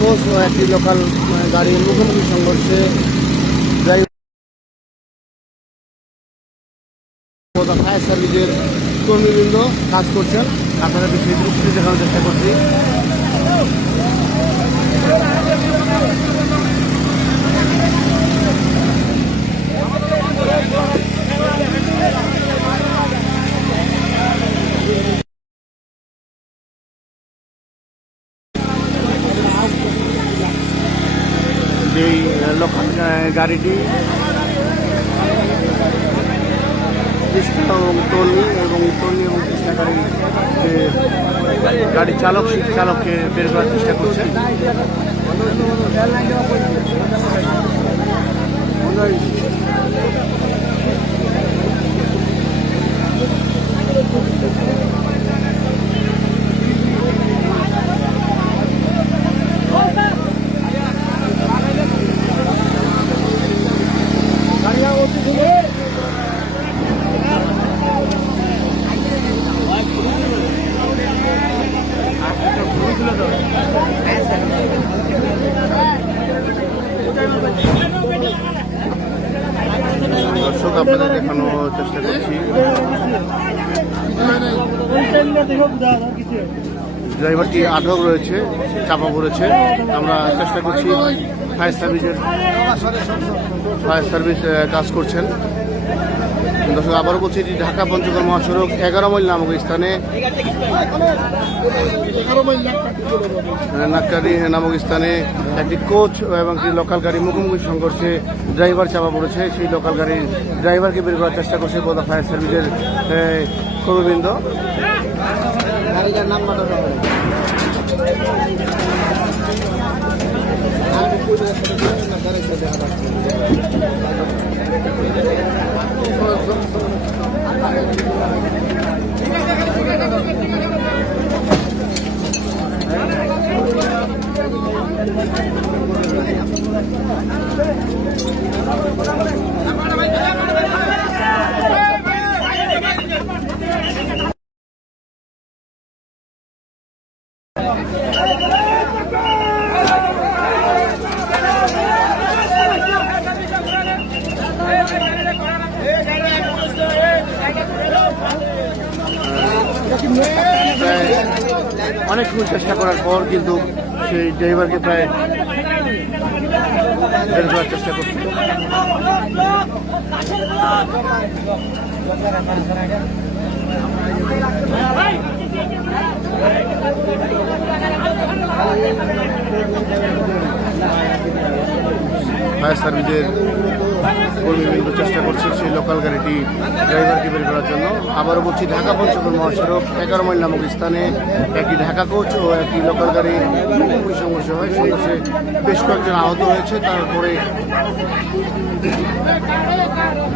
Coach ও একটি local গাড়ির মুখোমুখি সংঘর্ষে ফায়ার সার্ভিসের কর্মীবৃন্দ কাজ করছেন। আপনারা সেই দৃশ্যটি দেখানোর চেষ্টা করছি। যেই লোকাল গাড়িটি কৃষ্ণা এবং তন্নি এবং কৃষ্ণা গাড়ির চালক সেই চালককে বের করার চেষ্টা করছেন। দর্শক আপনাদের দেখানোর চেষ্টা করছি, ড্রাইভারটি আটক রয়েছে, চাপা পড়েছে। আমরা চেষ্টা করছি, ফায়ার সার্ভিস কাজ করছেন। দর্শক আবারও বলছি, এটি ঢাকা পঞ্চগড় মহাসড়ক 11 মাইল নামক স্থানে নাক্কারি নামক স্থানে একটি কোচ এবং একটি লোকাল গাড়ি মুখোমুখি সংঘর্ষে ড্রাইভার চাপা পড়েছে। সেই লোকাল গাড়ির ড্রাইভারকে বের করার চেষ্টা করছে বোদা ফায়ার সার্ভিসের কর্মীবৃন্দ। অনেকক্ষণ চেষ্টা করার পর কিন্তু সেই ড্রাইভারকে প্রায় বের করার চেষ্টা করছে। ফায়ার সার্ভিসের কর্মীবৃন্দ চেষ্টা করছে সেই লোকাল গাড়িটি ড্রাইভারকে বের করার জন্য। আবারও বলছি, ঢাকা পঞ্চগড় মহাসড়ক 11 মাইল নামক স্থানে একটি ঢাকা কোচ ও একটি লোকাল গাড়ির মুখোমুখি সংঘর্ষ হয়। সংঘর্ষে বেশ কয়েকজন আহত হয়েছে। তারপরে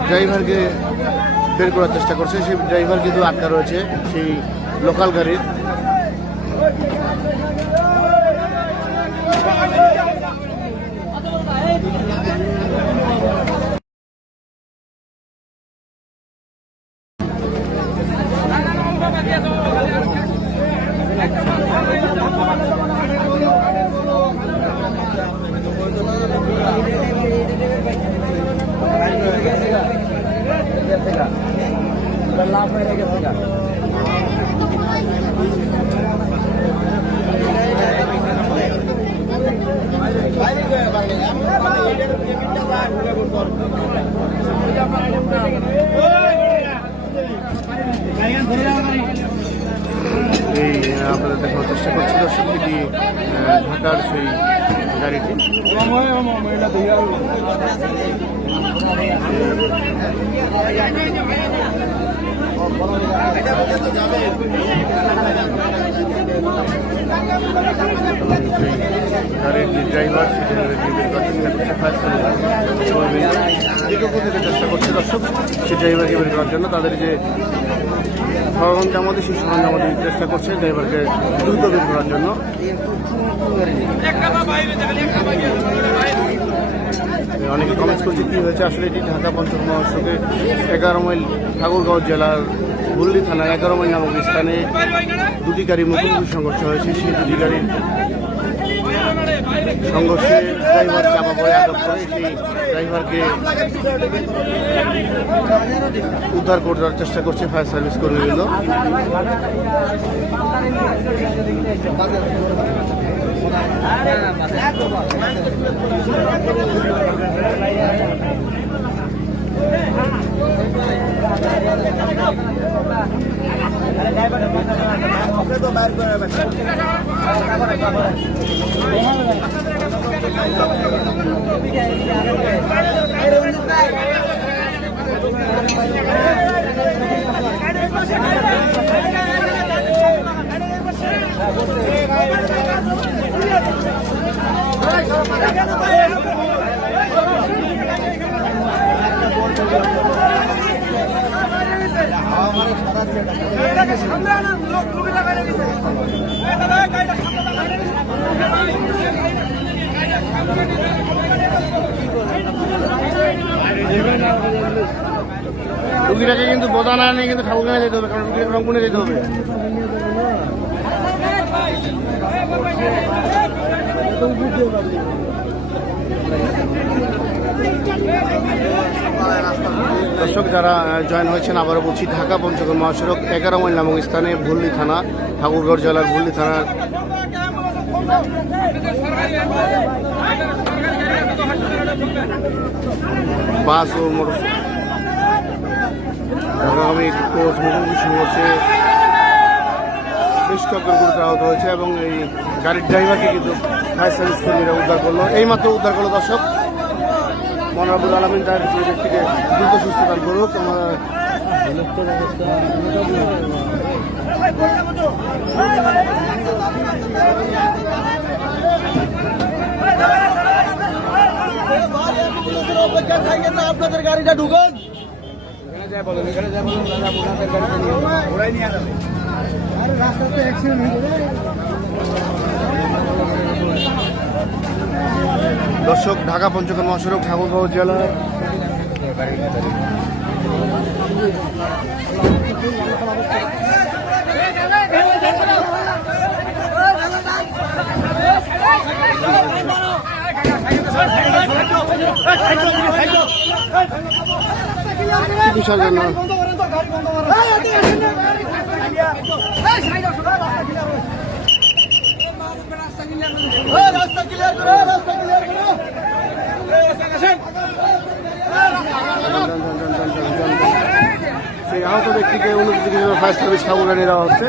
ড্রাইভারকে বের করার চেষ্টা করছে। সেই ড্রাইভার কিন্তু আটকা রয়েছে সেই লোকাল গাড়ির। লাভ হয়ে গেছে। এই আপনাদের দেখানোর চেষ্টা করছি দর্শক, এটি ঢাকার সেই গাড়িটি। গাড়ির যে ড্রাইভার চেষ্টা করছে দর্শক সেই ড্রাইভারকে বের করার জন্য। তাদের যে সরঞ্জাম সেই সরঞ্জাম চেষ্টা করছে ড্রাইভারকে দ্রুত বের করার জন্য। অনেকে কমেন্টস করছে কী হয়েছে। আসলে এটি ঢাকা পঞ্চগড় মহাসড়কে 11 মাইল ঠাকুরগাঁও জেলার বুল্লি থানার 11 মাইল নামক স্থানে দুটি গাড়ি মুখোমুখি সংঘর্ষ হয়েছে। সেই দুটি গাড়ির সংঘর্ষে ড্রাইভার চাপা পড়ে আটক করে সেই ড্রাইভারকে উদ্ধার করার চেষ্টা করছে ফায়ার সার্ভিস কর্মীবৃন্দ। রুগীটাকে কিন্তু বোঝা না নিয়ে কিন্তু ঠাকুরগাঁয়ে যেতে হবে, কারণ রুগীটাকে রংপুরে যেতে হবে। দর্শক যারা জয়েন হয়েছেন আবারও বলছি, ঢাকা পঞ্চগড় মহাসড়ক 11 মাইল নামক স্থানে ভুল্লি থানা, ঠাকুরগাঁও জেলার ভুল্লি থানার বাস ও মোটরসাইকেল একটি কোচ মুখোমুখি সংঘর্ষে বেশ কয়েকজন গুরুতর আহত হয়েছে এবং এই গাড়ির ড্রাইভারকে কিন্তু ফায়ার সার্ভিস কর্মীরা উদ্ধার করলো, এইমাত্র উদ্ধার করলো। দর্শক মনোরবুল আলমিন তার ব্যক্তিকে দ্রুত সুস্থ দান করুক। আপনাদের গাড়িটা ঢুকেন দর্শক ঢাকা পঞ্চগড় মহাসড়ক ঠাকুরগাঁও জেলার চিকিৎসার জন্য সেই আহত ব্যক্তিকে উন্নত ফায়ার সার্ভিস ঠাকুরগাঁয়ে নিয়ে যাওয়া হচ্ছে।